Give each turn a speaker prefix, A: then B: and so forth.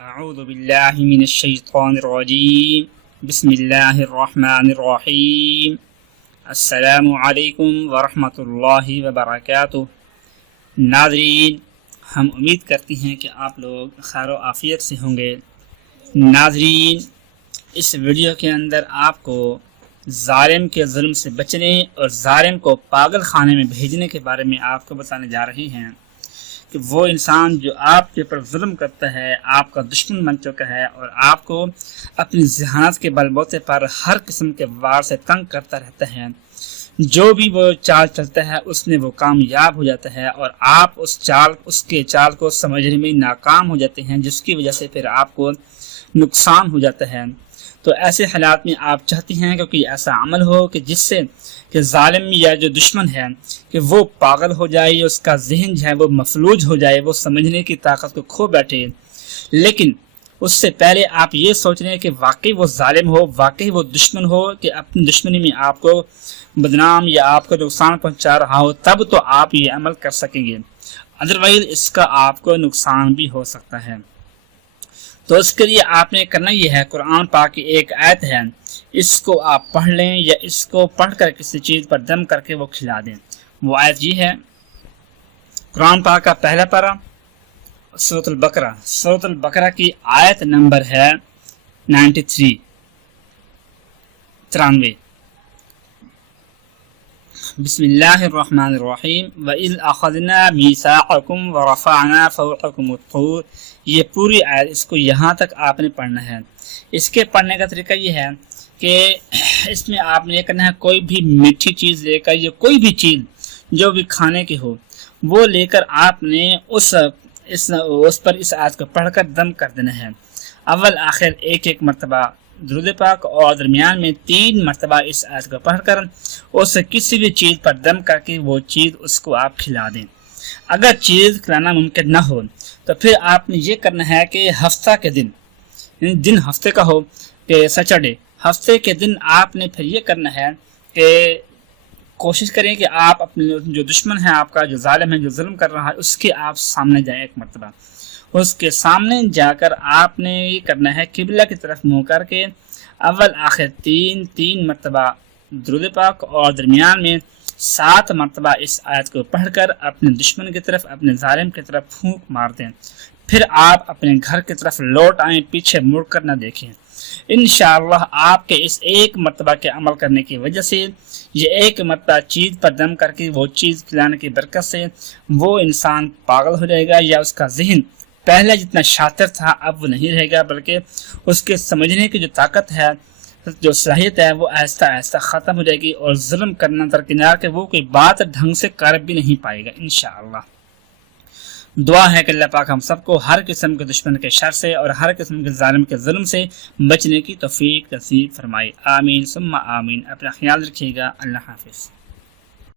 A: اعوذ باللہ من الشیطان الرجیم بسم اللہ الرحمن الرحیم السلام علیکم ورحمۃ اللہ وبرکاتہ ناظرین، ہم امید کرتی ہیں کہ آپ لوگ خیر و عافیت سے ہوں گے. ناظرین، اس ویڈیو کے اندر آپ کو ظالم کے ظلم سے بچنے اور ظالم کو پاگل خانے میں بھیجنے کے بارے میں آپ کو بتانے جا رہے ہیں. کہ وہ انسان جو آپ کے اوپر ظلم کرتا ہے، آپ کا دشمن بن چکا ہے اور آپ کو اپنی ذہانت کے بل بوتے پر ہر قسم کے وار سے تنگ کرتا رہتا ہے۔ جو بھی وہ چال چلتا ہے، اس میں وہ کامیاب ہو جاتا ہے اور آپ اس چال، اس کے چال کو سمجھنے میں ناکام ہو جاتے ہیں، جس کی وجہ سے پھر آپ کو نقصان ہو جاتا ہے۔ تو ایسے حالات میں آپ چاہتے ہیں کہ کوئی ایسا عمل ہو کہ جس سے کہ ظالم یا جو دشمن ہے کہ وہ پاگل ہو جائے، یا اس کا ذہن جو ہے وہ مفلوج ہو جائے، وہ سمجھنے کی طاقت کو کھو بیٹھے۔ لیکن اس سے پہلے آپ یہ سوچ رہے ہیں کہ واقعی وہ ظالم ہو، واقعی وہ دشمن ہو کہ اپنی دشمنی میں آپ کو بدنام یا آپ کو نقصان پہنچا رہا ہو، تب تو آپ یہ عمل کر سکیں گے۔ ادروائز اس کا آپ کو نقصان بھی ہو سکتا ہے۔ تو اس کے لیے آپ نے کرنا یہ ہے، قرآن پاک کی ایک آیت ہے، اس کو آپ پڑھ لیں یا اس کو پڑھ کر کسی چیز پر دم کر کے وہ کھلا دیں۔ وہ آیت یہ ہے، قرآن پاک کا پہلا پارا سوت البقرہ۔ سوت البقرہ کی آیت نمبر ہے نائنٹی تھری۔ ترانوے۔ بسم اللہ الرحمن الرحیم۔ وَإِذْ أَخَذْنَا مِيثَاقَكُمْ وَرَفَعْنَا فَوْقَكُمُ الطُّورَ۔ یہ پوری آیت اس کو یہاں تک آپ نے پڑھنا ہے۔ اس کے پڑھنے کا طریقہ یہ ہے کہ اس میں آپ نے یہ کرنا ہے، کوئی بھی میٹھی چیز لے کر یا کوئی بھی چیز جو بھی کھانے کی ہو، وہ لے کر آپ نے اس اس اس پر اس آیت کو پڑھ کر دم کر دینا ہے۔ اول، آخر، ایک ایک مرتبہ درود پاک اور درمیان میں تین مرتبہ اس آیت کو پڑھ کر اس کسی بھی چیز پر دم کر کے وہ چیز اس کو آپ کھلا دیں۔ اگر چیز کھلانا ممکن نہ ہو، تو پھر آپ نے یہ کرنا ہے کہ ہفتہ کے دن یعنی دن ہفتے کا ہو کہ سیٹرڈے، ہفتے کے دن آپ نے پھر یہ کرنا ہے کہ کوشش کریں کہ آپ اپنے جو دشمن ہے آپ کا جو ظالم ہے جو ظلم کر رہا ہے، اس کے آپ سامنے جائیں ایک مرتبہ۔ اس کے سامنے جا کر آپ نے یہ کرنا ہے، قبلہ کی طرف منہ کر کے اول، آخر تین تین مرتبہ درود پاک اور درمیان میں سات مرتبہ اس آیت کو پڑھ کر اپنے دشمن کی طرف، اپنے ظالم کی طرف پھونک مار دیں۔ پھر آپ اپنے گھر کی طرف لوٹ آئیں، پیچھے مڑ کر نہ دیکھیں۔ انشاءاللہ آپ کے اس ایک مرتبہ کے عمل کرنے کی وجہ سے، یہ ایک مرتبہ چیز پر دم کر کے، وہ چیز کھلانے کی برکت سے وہ انسان پاگل ہو جائے گا یا اس کا ذہن پہلے جتنا شاطر تھا، اب وہ نہیں رہے گا، بلکہ اس کے سمجھنے کی جو طاقت ہے، جو صلاحیت ہے، وہ آہستہ آہستہ ختم ہو جائے گی اور ظلم کرنا درکنار کہ وہ کوئی بات ڈھنگ سے کر بھی نہیں پائے گا، انشاءاللہ۔ دعا ہے کہ اللہ پاک ہم سب کو ہر قسم کے دشمن کے شر سے اور ہر قسم کے ظالم کے ظلم سے بچنے کی توفیق نصیب فرمائے۔ آمین، ثم آمین۔ اپنا خیال رکھیے گا۔ اللہ حافظ۔